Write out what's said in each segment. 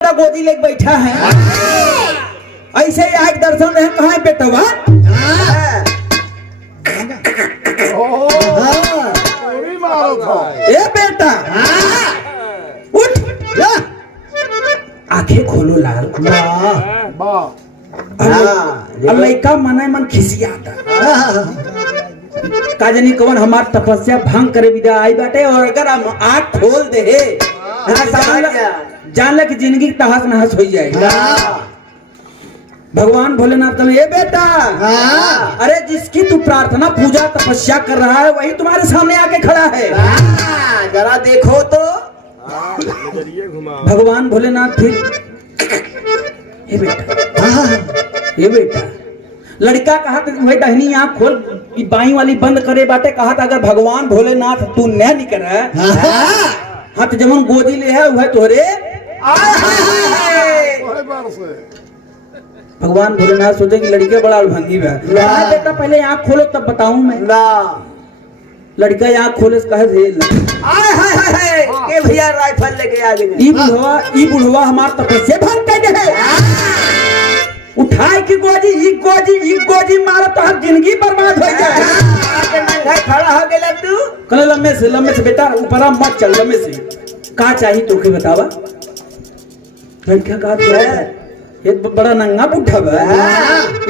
गोदी लेके बैठा है। ऐसे ही आज दर्शन रहे कहाँ है बेटवा? ए बेटा उठ, आंखें खोलो लाल। लड़का मना मन खिसियाता का जानी कौन हमार तपस्या भंग करे विदा आई बाटे। और अगर हम आँख खोल दे जान ले कि जिंदगी तहस नहस हो जाएगी। भगवान भोलेनाथ कहे ये बेटा, अरे जिसकी तू प्रार्थना पूजा तपस्या कर रहा है वही तुम्हारे सामने आके खड़ा है, जरा देखो तो। भगवान भोलेनाथ फिर ये बेटा लड़का कहा वही दहनी आँख खोल बाई वाली बंद करे बाटे। कहा था अगर भगवान भोलेनाथ तू न निकर हाँ तो जमन गोदी ले है वह तोहरे। भगवान भोलेनाथ सोचे कि लड़के बड़ा भंगी है। बेटा पहले आँख खोलो तब बताऊं मैं। लड़का आँख खोले कहे भैया राइफल लेके आ गए। ई बुढ़वा हमार तपस्या भंग कर दे। उठाए की गोजी मारो तो हर जिंदगी बर्बाद हो जाए। खड़ा हो गया तू कल लम्बे से बेटा ऊपर मत चल। लम्बे से का चाहिए तोके बतावा। लड़का का ये बड़ा नंगा बुढ़ा बा।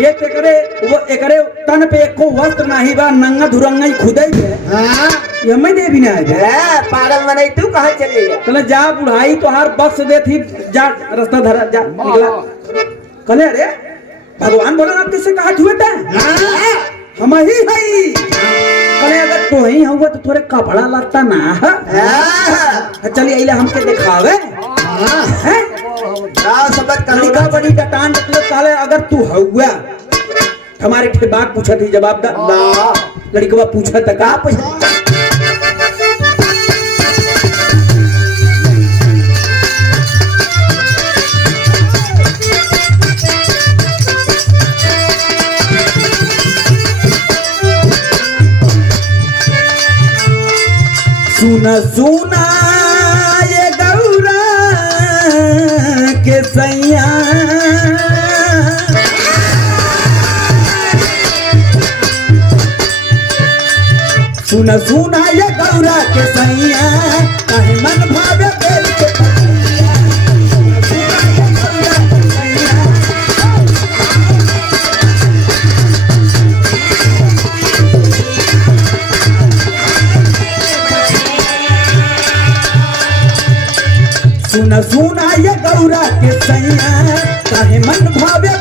ये एकरे तन पे एको वस्त्र नहीं बा, नंगा धुरंगा ही खुदाई है। ये मैं दे भी ना है पागल मने तू कहां चले गया? चले जा बुढ़ाई तो हर बक्स दे थी जा रास्ता धरा जा निकला। कले अरे भगवान भोलेनाथ किससे कहा हुए थे हम ही है। कले अगर तो ही होगा तो थोड़े कपड़ा लगता ना चलिए इला हमके दिखावे लड़का बड़ी डटान काले। अगर तू हुआ हमारे ठे बात पूछा थी जवाब दा लड़का पूछा था का पूछा। सुना सुना ये गौरा के सैया सुना सुना ये गौरा के सैया कहीं मन भावे बेल के सुना सुना ये गौरा के सैया काहे मन भावे